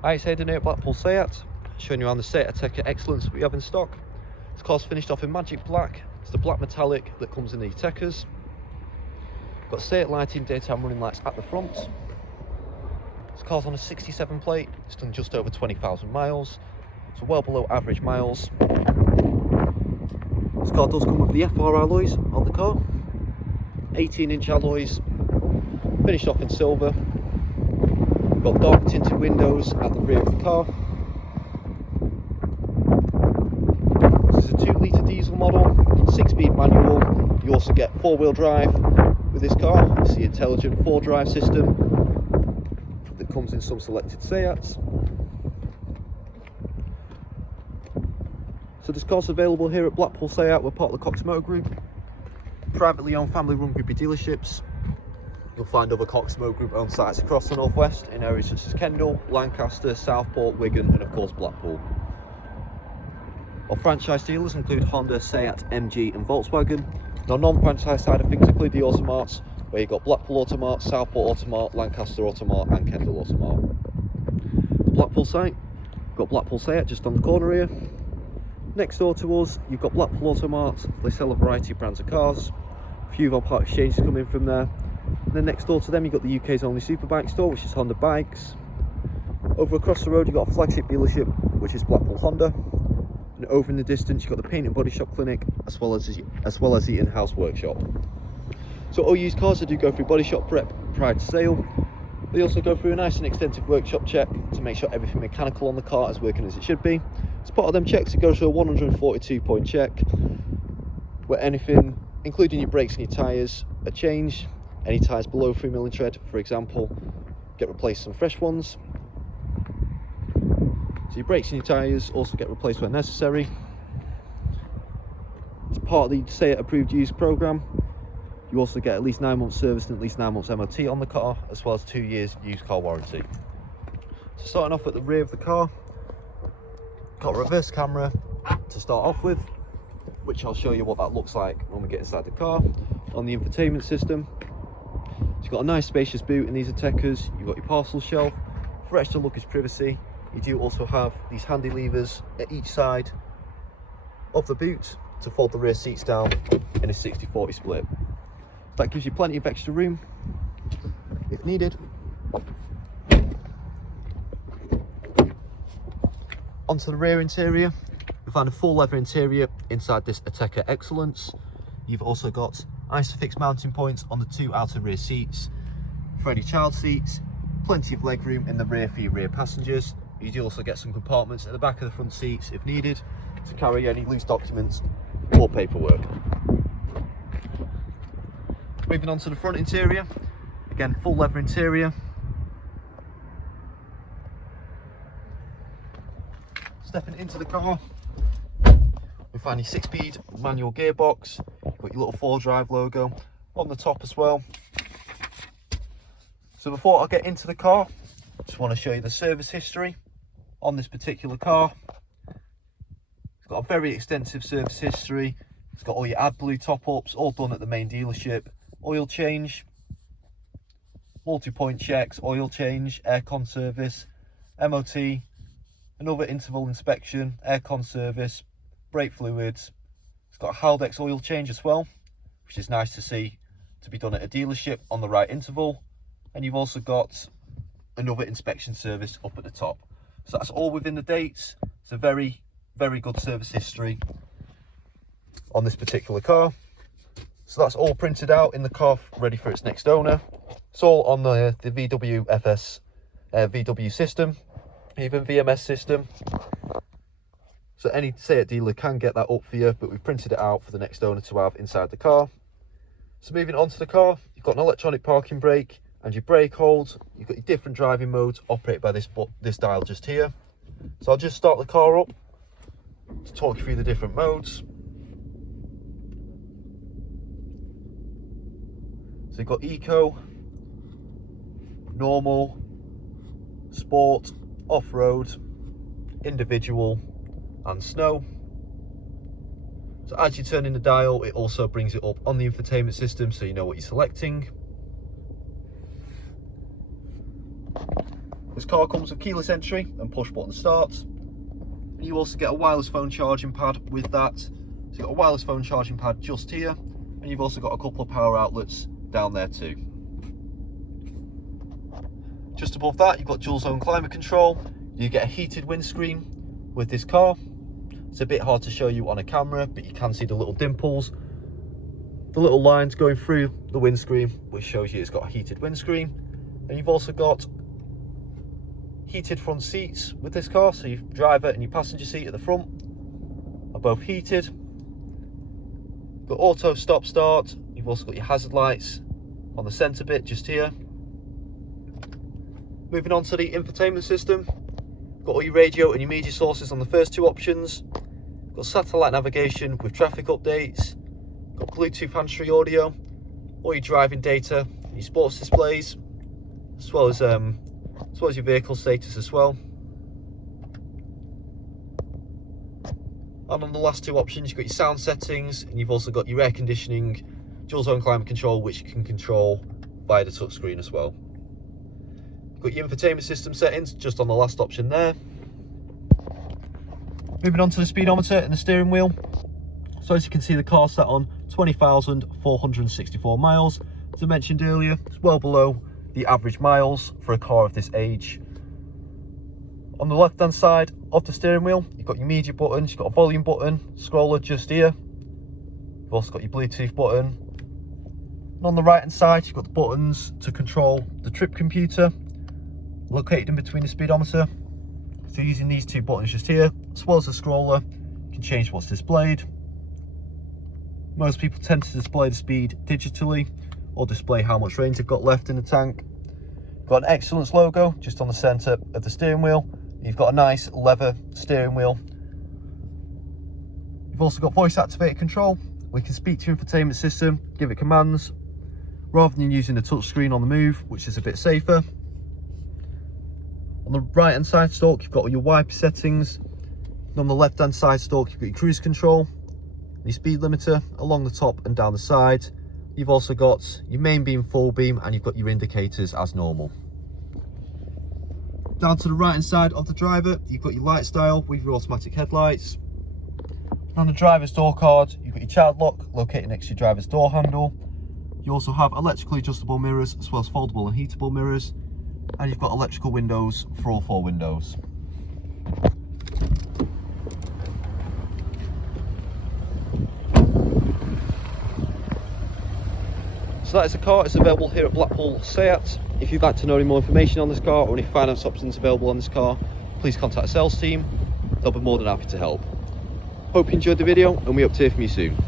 Hi, it's Aidan here at Blackpool Seat, showing you around the Seat Ateca XCELLENCE we have in stock. This car's finished off in magic black. It's the black metallic that comes in the Atecas. Got Seat lighting, daytime running lights at the front. This car's on a 67 plate. It's done just over 20,000 miles, so well below average miles. This car does come with the FR alloys on the car, 18-inch alloys, finished off in silver. We've got dark tinted windows at the rear of the car. This is a 2-litre diesel model, 6-speed manual. You also get 4-wheel drive with this car. It's the intelligent 4-drive system that comes in some selected Seats. So this car's available here at Blackpool Seat. We're part of the Cox Motor Group, privately owned, family-run group of dealerships. You'll find other Cox Motor Group owned sites across the northwest in areas such as Kendal, Lancaster, Southport, Wigan, and of course Blackpool. Our franchise dealers include Honda, Seat, MG, and Volkswagen. And our non-franchise side of things include the Automarts, where you've got Blackpool Automart, Southport Automart, Lancaster Automart, and Kendal Automart. The Blackpool site, you've got Blackpool Seat just on the corner here. Next door to us, you've got Blackpool Automart. They sell a variety of brands of cars. A few of our part exchanges come in from there. And then next door to them, you've got the UK's only superbike store, which is Honda Bikes. Over across the road, you've got a flagship dealership, which is Blackpool Honda. And over in the distance, you've got the paint and body shop clinic, as well as the in-house workshop. So all used cars, they do go through body shop prep prior to sale. They also go through a nice and extensive workshop check to make sure everything mechanical on the car is working as it should be. As part of them checks, it goes through a 142-point check, where anything, including your brakes and your tyres, are changed. Any tyres below 3 mm tread, for example, get replaced some fresh ones. So your brakes and your tyres also get replaced when necessary. As part of the Seat approved used programme, you also get at least 9 months service and at least 9 months MOT on the car, as well as 2 years used car warranty. So starting off at the rear of the car, got a reverse camera to start off with, which I'll show you what that looks like when we get inside the car. On the infotainment system, so you've got a nice spacious boot in these Atecas. You've got your parcel shelf for extra luggage privacy. You do also have these handy levers at each side of the boot to fold the rear seats down in a 60-40 split. That gives you plenty of extra room if needed. Onto the rear interior, you'll find a full leather interior inside this Ateca XCELLENCE. You've also got ISOFIX mounting points on the 2 outer rear seats for any child seats, plenty of leg room in the rear for your rear passengers. You do also get some compartments at the back of the front seats if needed to carry any loose documents or paperwork. Moving on to the front interior, again full leather interior. Stepping into the car, we find your 6-speed manual gearbox. You've got your little 4-drive logo on the top as well. So before I get into the car, I just want to show you the service history on this particular car. It's got a very extensive service history. It's got all your AdBlue top-ups, all done at the main dealership. Oil change, multi-point checks, oil change, aircon service, MOT, another interval inspection, aircon service, brake fluids. It's got a Haldex oil change as well, which is nice to see to be done at a dealership on the right interval. And you've also got another inspection service up at the top. So that's all within the dates. It's a very, very good service history on this particular car. So that's all printed out in the car, ready for its next owner. It's all on the VW FS, VW system, even VMS system. So any Seat dealer can get that up for you, but we've printed it out for the next owner to have inside the car. So moving on to the car, you've got an electronic parking brake and your brake hold. You've got your different driving modes operated by this dial just here. So I'll just start the car up to talk you through the different modes. So you've got Eco, Normal, Sport, Off-Road, Individual and Snow. So as you turn in the dial, it also brings it up on the infotainment system so you know what you're selecting. This car comes with keyless entry and push button start. And you also get a wireless phone charging pad with that. So you've got a wireless phone charging pad just here, and you've also got a couple of power outlets down there too. Just above that, you've got dual zone climate control. You get a heated windscreen with this car. It's a bit hard to show you on a camera, but you can see the little dimples, the little lines going through the windscreen, which shows you it's got a heated windscreen. And you've also got heated front seats with this car, so your driver and your passenger seat at the front are both heated. You've got auto stop start. You've also got your hazard lights on the centre bit just here. Moving on to the infotainment system, got all your radio and your media sources on the first two options. Got satellite navigation with traffic updates. Got Bluetooth hands-free audio, all your driving data, your sports displays, as well as your vehicle status as well. And on the last two options, you've got your sound settings, and you've also got your air conditioning, dual zone climate control, which you can control via the touchscreen as well. You've got your infotainment system settings just on the last option there. Moving on to the speedometer and the steering wheel. So as you can see, the car's set on 20,464 miles. As I mentioned earlier, it's well below the average miles for a car of this age. On the left hand side of the steering wheel, you've got your media buttons, you've got a volume button, scroller just here. You've also got your Bluetooth button. And on the right hand side, you've got the buttons to control the trip computer, located in between the speedometer. So using these two buttons just here, as well as the scroller, you can change what's displayed. Most people tend to display the speed digitally, or display how much range they've got left in the tank. Got an Excellence logo just on the centre of the steering wheel. You've got a nice leather steering wheel. You've also got voice activated control. We can speak to your infotainment system, give it commands, rather than using the touchscreen on the move, which is a bit safer. On the right hand side stalk, you've got all your wiper settings. And on the left hand side stalk, you've got your cruise control, your speed limiter along the top and down the side. You've also got your main beam, full beam, and you've got your indicators as normal. Down to the right hand side of the driver, you've got your light style with your automatic headlights. On the driver's door card, you've got your child lock located next to your driver's door handle. You also have electrically adjustable mirrors, as well as foldable and heatable mirrors. And you've got electrical windows for all four windows. So that is the car. It's available here at Blackpool SEAT. If you'd like to know any more information on this car or any finance options available on this car, please contact the sales team. They'll be more than happy to help. Hope you enjoyed the video, and we hope to hear from you soon.